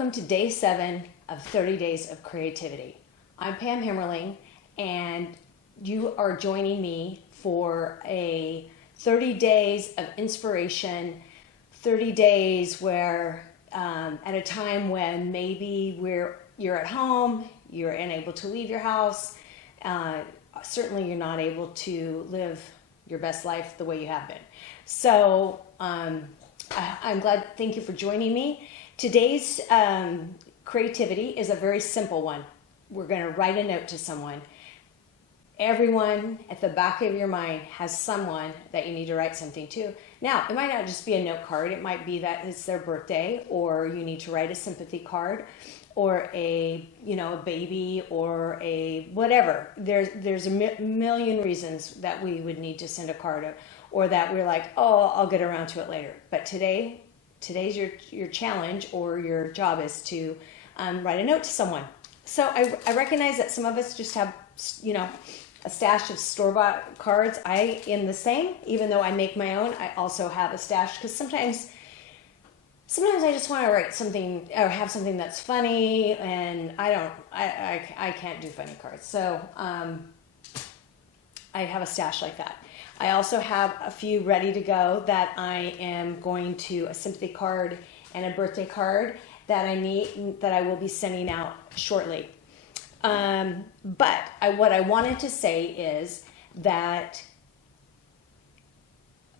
welcome to day 7 of 30 Days of Creativity. I'm Pam Himmerling, and you are joining me for a 30 days of inspiration, 30 days where at a time when maybe you're at home, you're unable to leave your house, certainly you're not able to live your best life the way you have been. So I'm glad, thank you for joining me. Today's creativity is a very simple one. We're going to write a note to someone. Everyone at the back of your mind has someone that you need to write something to. Now, it might not just be a note card. It might be that it's their birthday, or you need to write a sympathy card, or a baby, or a whatever. There's a million reasons that we would need to send a card, or that we're like, oh, I'll get around to it later. But today's your challenge, or your job is to write a note to someone. So I recognize that some of us just have, a stash of store-bought cards. I am the same, even though I make my own. I also have a stash because sometimes I just want to write something or have something that's funny, and I can't do funny cards. So I have a stash like that. I also have a few ready to go that I am going to, a sympathy card and a birthday card that I will be sending out shortly. But what I wanted to say is that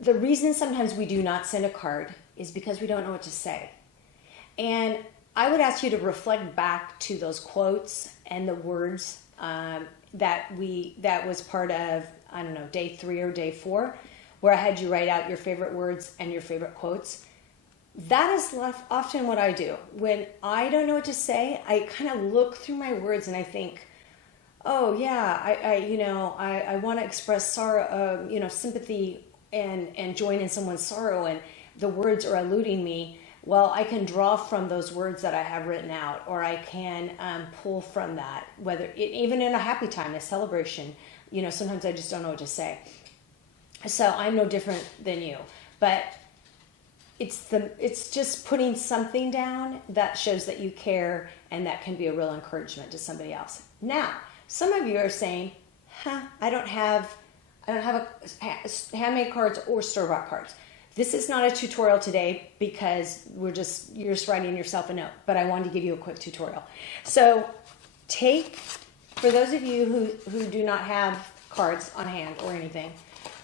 the reason sometimes we do not send a card is because we don't know what to say. And I would ask you to reflect back to those quotes and the words that was part of, I don't know, day 3 or day 4, where I had you write out your favorite words and your favorite quotes. That is often what I do. When I don't know what to say, I kind of look through my words and I think, oh yeah, I want to express sorrow, sympathy and join in someone's sorrow, and the words are eluding me. Well, I can draw from those words that I have written out, or I can pull from that, even in a happy time, a celebration. Sometimes I just don't know what to say. So I'm no different than you, but it's just putting something down that shows that you care, and that can be a real encouragement to somebody else. Now, some of you are saying, I don't have handmade cards or store-bought cards. This is not a tutorial today because you're just writing yourself a note, but I wanted to give you a quick tutorial. So for those of you who do not have cards on hand or anything,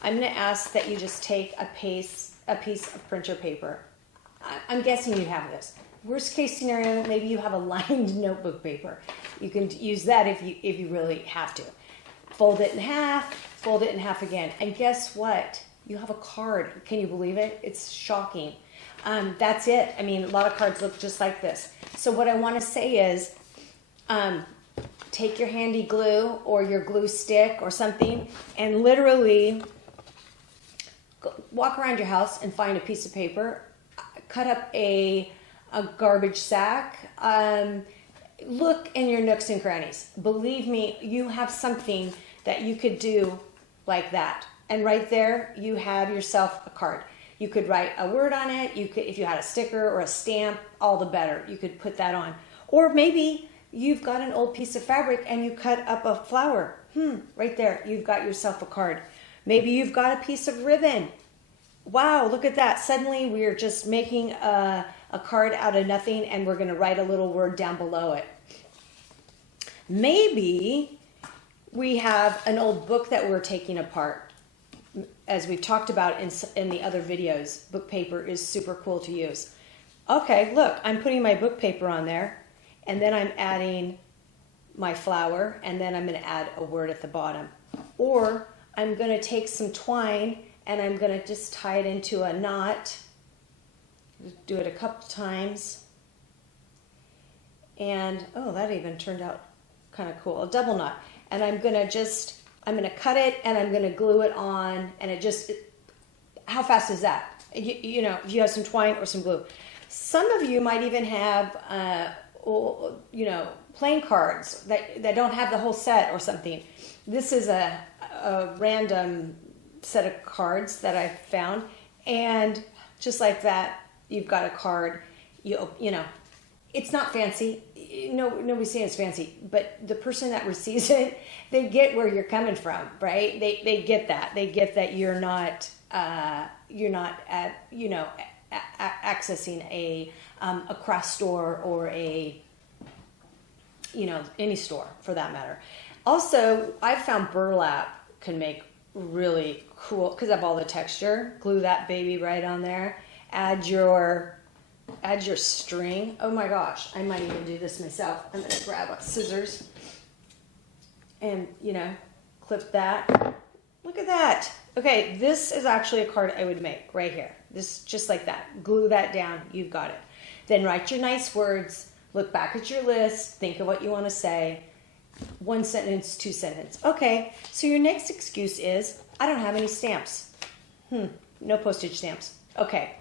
I'm going to ask that you just take a piece of printer paper. I'm guessing you have this. Worst case scenario, maybe you have a lined notebook paper. You can use that if you really have to. Fold it in half again, and guess what? You have a card. Can you believe it? It's shocking. That's it. I mean, a lot of cards look just like this. So what I want to say is, take your handy glue or your glue stick or something, and literally walk around your house and find a piece of paper, cut up a garbage sack, look in your nooks and crannies. Believe me, you have something that you could do like that. And right there, you have yourself a card. You could write a word on it. You could, if you had a sticker or a stamp, all the better. You could put that on. Or maybe you've got an old piece of fabric and you cut up a flower. Right there, you've got yourself a card. Maybe you've got a piece of ribbon. Wow, look at that. Suddenly we're just making a card out of nothing, and we're going to write a little word down below it. Maybe we have an old book that we're taking apart. As we've talked about in the other videos, book paper is super cool to use. Okay, look, I'm putting my book paper on there, and then I'm adding my flower, and then I'm going to add a word at the bottom. Or I'm going to take some twine and I'm going to just tie it into a knot. Do it a couple times. And, oh, that even turned out kind of cool. A double knot. And I'm going to cut it and I'm going to glue it on. And how fast is that? If you have some twine or some glue. Some of you might even have, playing cards that don't have the whole set or something. This is a random set of cards that I found, and just like that, you've got a card. it's not fancy. No, nobody's saying it's fancy, but the person that receives it, they get where you're coming from, right? They get that. They get that you're not at, accessing a craft store or a, any store for that matter. Also, I've found burlap can make really cool, because of all the texture. Glue that baby right on there. Add your string. Oh my gosh, I might even do this myself. I'm gonna grab scissors and, clip that. Look at that. Okay, this is actually a card I would make right here. This, just like that. Glue that down, you've got it. Then write your nice words, look back at your list, think of what you want to say. 1 sentence, 2 sentences. Okay, so your next excuse is, I don't have any stamps. No postage stamps. Okay,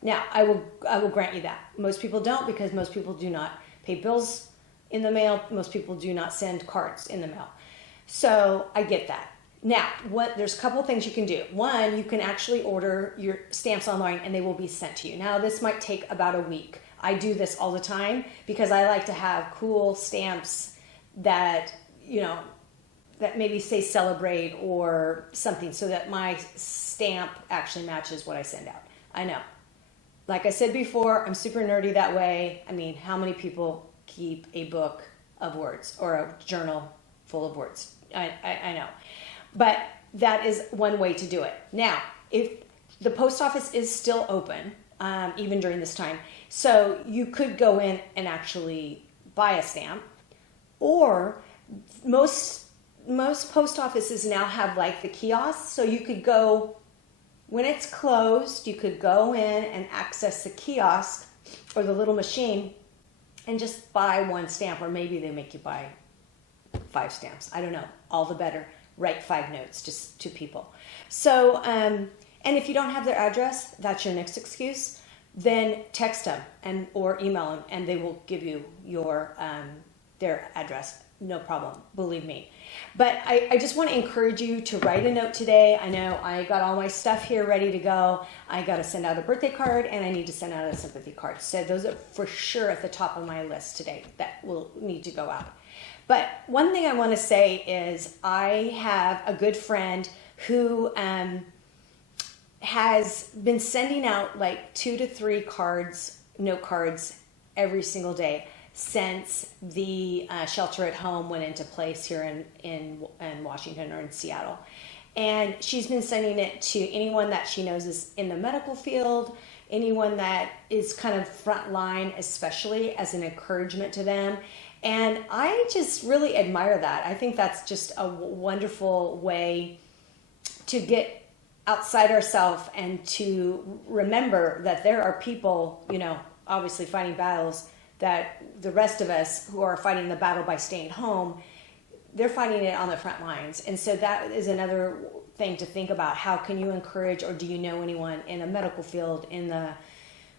now I will grant you that. Most people don't, because most people do not pay bills in the mail. Most people do not send cards in the mail. So I get that. Now, there's a couple things you can do. One, you can actually order your stamps online and they will be sent to you. Now, this might take about a week. I do this all the time because I like to have cool stamps that, that maybe say celebrate or something, so that my stamp actually matches what I send out. I know. Like I said before, I'm super nerdy that way. I mean, how many people keep a book of words or a journal full of words? I know. But that is one way to do it. Now, if the post office is still open, even during this time, so you could go in and actually buy a stamp, or most post offices now have like the kiosks, so you could go, when it's closed, you could go in and access the kiosk or the little machine and just buy 1 stamp, or maybe they make you buy 5 stamps. I don't know. All the better. Write 5 notes just to people. So, and if you don't have their address, that's your next excuse. Then text them or email them, and they will give you your their address. No problem, believe me. But I just want to encourage you to write a note today. I know I got all my stuff here ready to go. I got to send out a birthday card, and I need to send out a sympathy card. So those are for sure at the top of my list today that will need to go out. But one thing I want to say is I have a good friend who has been sending out like 2 to 3 note cards every single day since the shelter at home went into place here in Washington or in Seattle. And she's been sending it to anyone that she knows is in the medical field, anyone that is kind of front line, especially as an encouragement to them. And I just really admire that. I think that's just a wonderful way to get outside ourselves and to remember that there are people, obviously fighting battles that the rest of us who are fighting the battle by staying home, they're fighting it on the front lines. And so that is another thing to think about. How can you encourage, or do you know anyone in a medical field,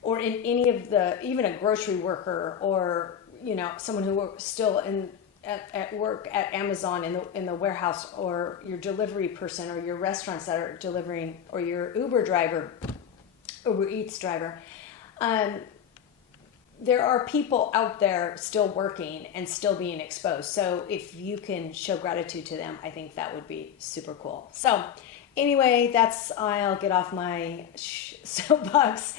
or in any of the, even a grocery worker, or someone who works still at work at Amazon in the warehouse, or your delivery person, or your restaurants that are delivering, or your Uber driver, Uber Eats driver. There are people out there still working and still being exposed. So if you can show gratitude to them, I think that would be super cool. So anyway, I'll get off my soapbox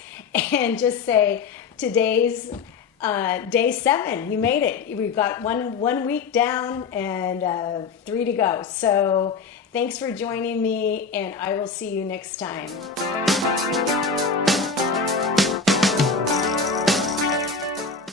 and just say today's day 7. You made it. We've got one week down and 3 to go. So thanks for joining me, and I will see you next time.